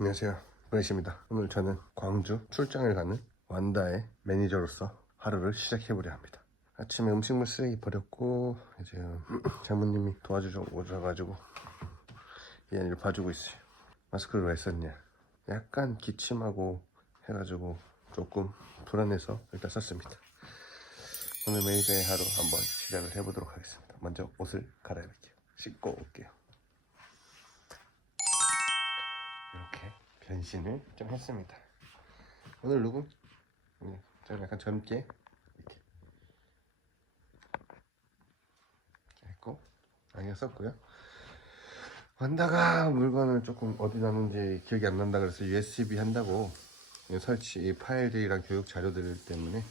안녕하세요. 브레이시입니다. 오늘 저는 광주 출장을 가는 완다의 매니저로서 하루를 시작해보려 합니다. 아침에 음식물 쓰레기 버렸고 이제 장모님이 도와주셔 오셔가지고 이 일을 봐주고 있어요. 마스크를 왜 썼냐? 약간 기침하고 해가지고 조금 불안해서 일단 썼습니다. 오늘 매니저의 하루 한번 시작을 해보도록 하겠습니다. 먼저 옷을 갈아입을게요. 씻고 올게요. 변신을 좀 했습니다. 오늘 룩은 음, 좀 약간 젊게 이렇게 했고 안경 썼고요. 완다가 물건을 조금 어디 놨는지 기억이 안 난다 그래서 USB 한다고 설치 이 파일들이랑 교육 자료들 때문에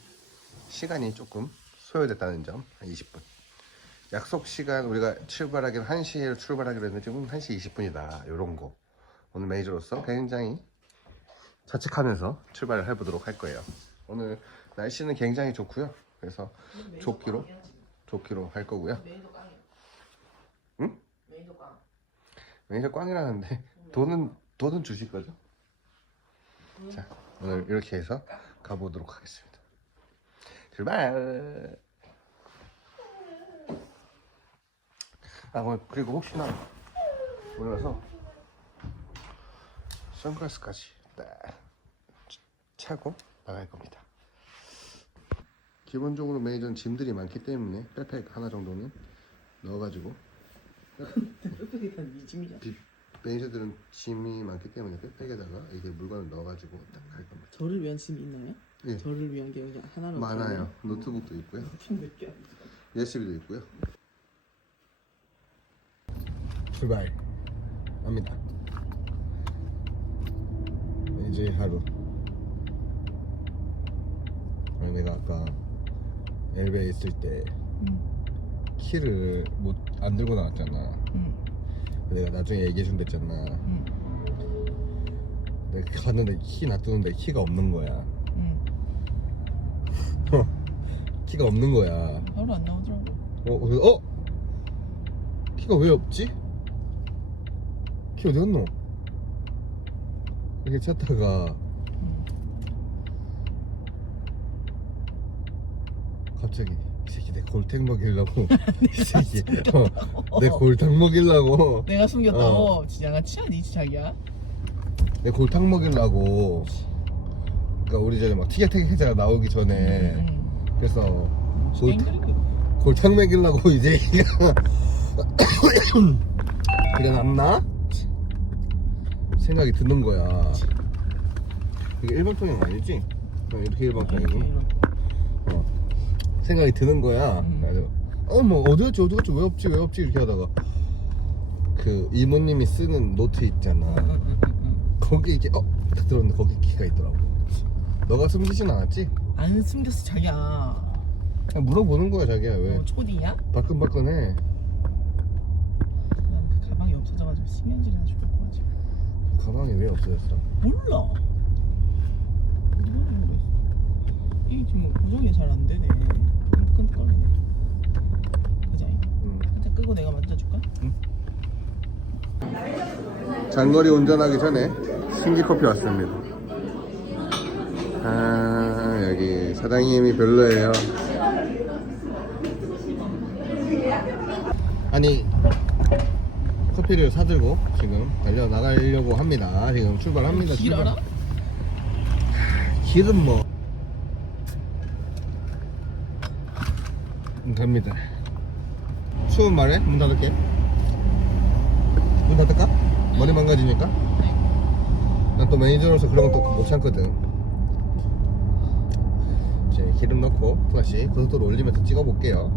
시간이 조금 소요됐다는 점 한 20분. 약속 시간 우리가 출발하기로 1시에 출발하기로 했는데 지금 1시 20분이다. 요런 거. 오늘 매니저로서 굉장히 자책하면서 출발을 해보도록 할 거예요. 오늘 날씨는 굉장히 좋고요. 그래서 조끼로 조끼로 할 거고요. 메이도 깡이야. 응? 메이도 깡. 매니저 꽝이라는데 돈은 돈은 주실 거죠? 자 오늘 이렇게 해서 가보도록 하겠습니다. 출발. 아 오늘 그리고 혹시나 몰라서 선글라스까지 딱 차고 나갈 겁니다. 기본적으로 매니저는 짐들이 많기 때문에 백팩 하나 정도는 넣어가지고? 비- 매니저들은 짐이 많기 때문에 백팩에다가 이게 물건을 넣어가지고 딱 갈 겁니다. 저를 위한 짐이 있나요? 예. 저를 위한 게 그냥 하나로 많아요. 노트북도 있고요. 몇개 USB도 있고요. 출발 합니다. 이제 하루. 아니, 내가 아까 엘베에 있을 때 응. 키를 못 안 들고 나왔잖아. 응. 내가 나중에 얘기해 준댔잖아. 응. 내가 갔는데 키 놔두는데 키가 없는 거야. 응. 키가 없는 거야. 바로 안 나오더라고. 어, 그래서 어? 키가 왜 없지? 키 어디 갔노? 이렇게 찾다가 응. 갑자기 이 새끼 내 골탕 먹이려고 이 새끼 어, 내 골탕 먹이려고 내가 숨겼다고. 어. 진짜 나 치아니 자기야. 내 골탕 먹이려고 그러니까 우리 전에 막 티격태격 했잖아 나오기 전에 응. 그래서 골, 앵그리고. 골탕 먹이려고 이제 얘가 일어났나? 생각이 드는 거야 이게 일반 통행 아니지? 어, 이렇게 일반 통행이 어. 생각이 드는 거야 음. 그래서 어뭐 어디 갔지 어디 갔지 왜 없지 왜 없지 이렇게 하다가 그 이모님이 쓰는 노트 있잖아 거기 이게 어딱 들었는데 거기 키가 있더라고 너가 숨기진 않았지? 안 숨겼어 자기야. 그냥 물어보는 거야 자기야 왜 너 초딩이야? 바끈바끈해 난 그 가방이 없어져가지고 심연질이 아주 가방이 왜 없어졌어? 몰라. 이게 지금 고정이 잘 안 되네. 끈끈거리네. 그자. 음. 살짝 끄고 내가 만져줄까? 장거리 운전하기 전에 신기 커피 왔습니다. 아 여기 사장님이 별로예요. 아니 커피를 사들고 지금 달려 나가려고 합니다. 지금 출발합니다. 길 출발. 알아? 길은 뭐 음, 갑니다. 추운 말에 문 닫을게. 문 닫을까? 머리 망가지니까? 난 또 매니저로서 그런 건또못 참거든. 이제 기름 넣고 다시 고속도로 올리면서 찍어볼게요.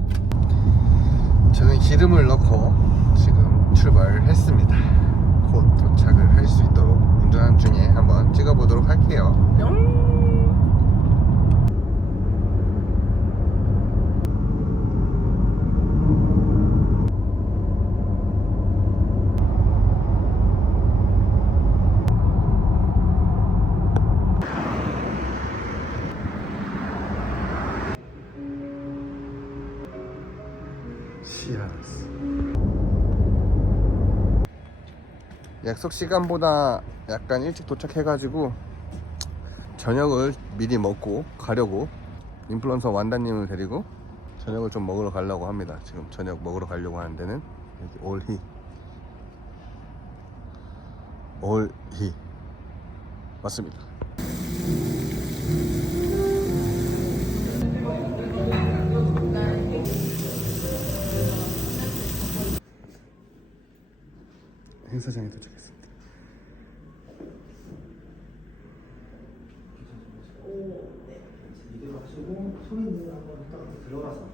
저는 기름을 넣고 지금 출발했습니다. 곧 도착을 할 수 있도록 약속 시간보다 약간 일찍 도착해가지고 저녁을 미리 먹고 가려고 인플루언서 완다님을 데리고 저녁을 좀 먹으러 가려고 합니다. 지금 저녁 먹으러 가려고 하는 데는 여기 올히 올히 맞습니다. 행사장에 도착했습니다. 이대로 하시고 손 있는 한번 딱 들어가서.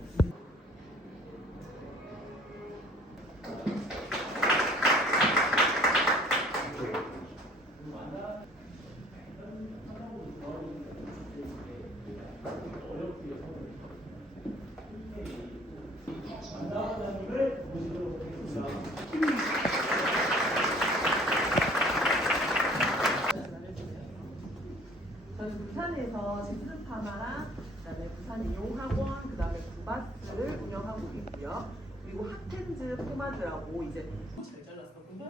부산에서 제스파마랑 그다음에 부산 용학원 그다음에 구바스를 운영하고 있고요. 그리고 핫텐즈 포마드라고 이제 잘 잘랐어. 근데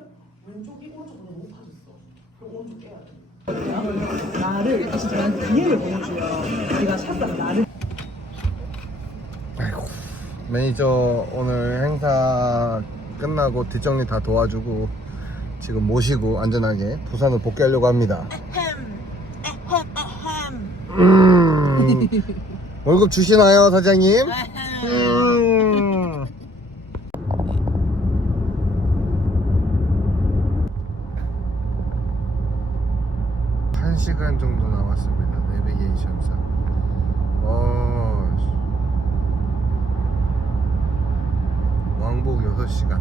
왼쪽이 오른쪽보다 너무 파졌어. 그럼 오른쪽 깨야 돼. 나를 진짜 난 기회를 보여주면 네가 샷다 나를 아이고 매니저 오늘 행사 끝나고 뒷정리 다 도와주고 지금 모시고 안전하게 부산을 복귀하려고 합니다. 음, 월급 주시나요 사장님? 음. 한 시간 정도 남았습니다. 내비게이션상. 어, 왕복 6시간.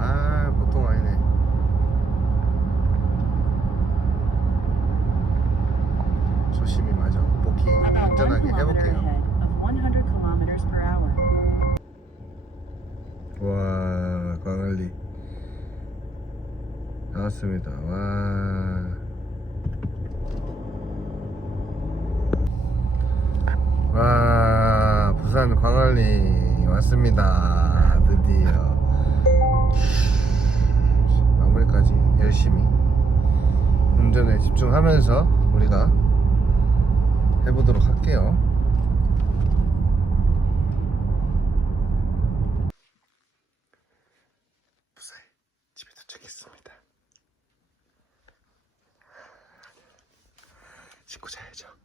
아, 보통 아니네. 조심히 맞아. 복귀 About one 안전하게 해볼게요. ahead of 100 kilometers per hour. 와, 광안리. 나왔습니다. 와. 와, 부산 광안리 왔습니다. 드디어. 마무리까지 열심히 운전에 집중하면서 우리가 해보도록 할게요. 부산 집에 도착했습니다. 씻고 자야죠.